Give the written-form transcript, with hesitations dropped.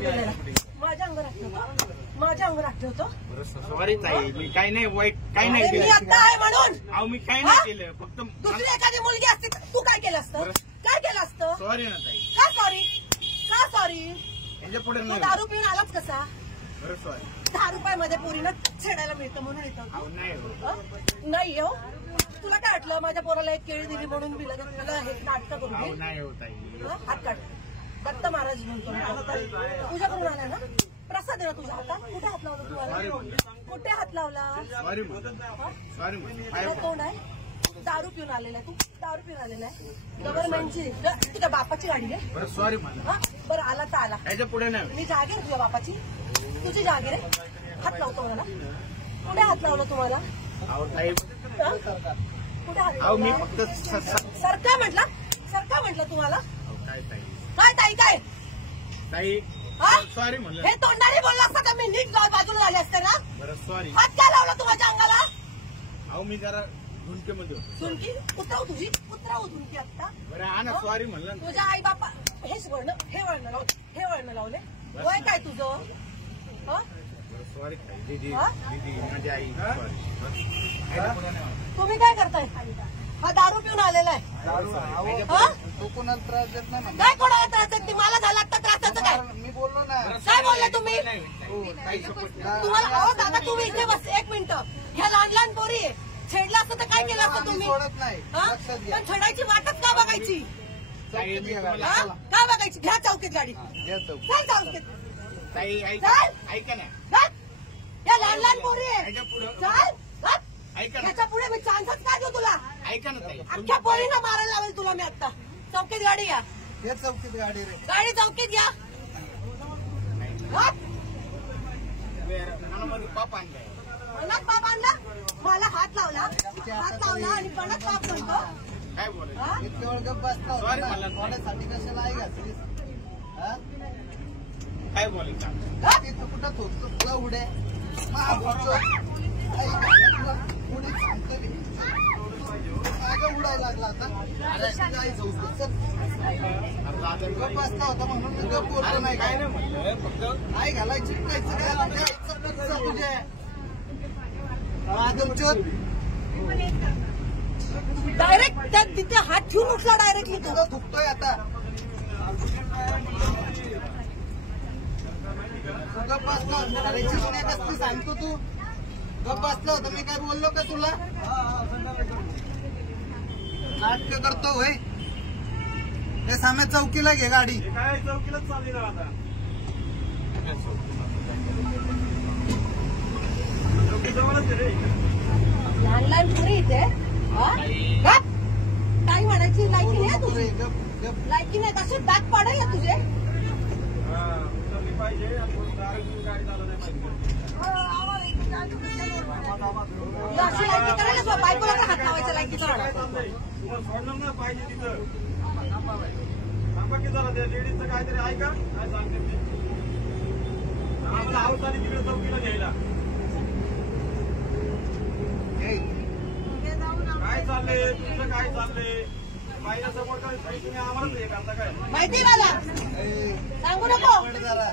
पेलेला माझ्या अंगावर ठेवतो, माझ्या अंगावर ठेवतो. सॉरी ताई, मी काही नाही वाईट काही नाही केलं. मी आता आहे म्हणून. अहो मी काही नाही केलं, फक्त दुसरी एखादी मुलगी असते तू काय केलं असतं? काय केलं असतं? सॉरी ना ताई. का सॉरी? का सॉरी? याच्या पुढे तू दारू पिऊन आलाच कसा? बरं सॉरी. 10 रुपयामध्ये पोरीनं छेडायला मिळतं म्हणून येतो. नाही हो, तुला काय वाटलं माझ्या पोराला एक केळी दिली म्हणून मी लगेच मला हे नाटक करून नाही होत ताई. हात काढ. दत्त महाराज म्हणतो तुझ्या करून आला ना प्रसाद आहे ना तुझ्या हातात. कुठे हात लावला तुला? कुठे हात लावला? Sorry sorry. कोण आहे? दारू पिऊन आलेला आहे तू, दारू पिऊन आलेला आहे. गव्हर्नमेंटची तुझ्या बापाची गाडी आहे. बरं सॉरी. बरं आला तर आला. याच्या पुढे नाही. मी जागीर आहे तुझ्या बापाची, तुझी जागीर आहे. हात लावतो मला. कुठे हात लावला तुम्हाला? कुठे हात लावला? मी फक्त सरका म्हटलं, सरका म्हटलं तुम्हाला. काय ताई? काय ताई? काय ताई? सॉरी म्हणलं. हे तोंडाने बोलला असता तर मी नीट बाजूला झाले असते ना. बरं सॉरी. हात काय लावला तू माझ्या अंगाला? अहो मी जरा झुंकेमध्ये होतो. झुंकी उतरव तुझी, उतरव झुंकी आता. बरं हा ना सॉरी म्हणलं. तुझ्या आई बापा हेच वळण, हे वळण लावले, हे वळण लावले. वय काय तुझं? सॉरी दीदी, दीदी माझी आई. तुम्ही काय करताय? हा दारू पिऊन आलेला आहे. तो कोणाला त्रास देत नाही. काय कोणाला त्रास देत नाही? मला झाला आता त्रासाचं काय? मी बोललो ना. काय बोलले तुम्ही? तुम्हाला अहो दादा तुम्ही इथे बस एक मिनिट. ह्या लहान लहान पोरी आहे. छेडला असतं तर काय केलं असतं तुम्ही? सोडत नाही. पण छेडायची वाटच का बघायची? का बघायची? घ्या चौकीत गाडी. चल चौकीत. ऐका ना. या लहान लहान पोरी आहे. चल ऐका ना. त्याच्या पुढे मी चान्सच काय देऊ तुला? ऐका ना ताई. अख्ख्या पोरीनं मारायला लावेल तुला मी आता. चौकीत गाडी या. हे चौकीत गाडी रे. गाडी चौकीत या. मनामध्ये पाप आणलाय. मनात बाप आणला, मला हात लावला आणि मनात बाप म्हणतो. काय बोलायचं? इतके वेळ गप्प बसता होता. कोणासाठी कशाला आई घातलीस? काय बोलायचं? तिथं कुठं थोपतो तुला उड्या? उडी सांगते मी. काय उडायला लागला आता? आई जाऊ गप्प बसता होता म्हणून मी गप्प बोलतो नाही. काय नाही म्हणलं, फक्त आई घालायची कायचं काय तुझे डायरेक्ट त्या तिथे हात ठेवून उठला डायरेक्टली तो. दुखतोय आता. गप्प बसला घालायची नाही कसली सांगतो तू. गप्प बसला होता मी काय बोललो का तुला? नाटक करतो होय. हे साम्या चौकीला घे गाडी. काय चौकीलाच चालली ना आता. लहान लहान पुरी इथे काय म्हणायची लायकी नाही तुझी. लायकी नाही कसे दात पाडेल ना तुझे. अशी लायकी करायला बायकोला हात लावायचं लायकी सोडलं पाहिजे तिथं. जरा त्या लेडीजचं काहीतरी ऐका काय सांगते ते. हाऊस आली तिकडे चौकीला घ्यायला. काय चाललंय तुमचं? काय चाललंय? बाईला समोर काय तुम्ही आम्हालाच हे करता काय? माहिती मला सांगू नको. जरा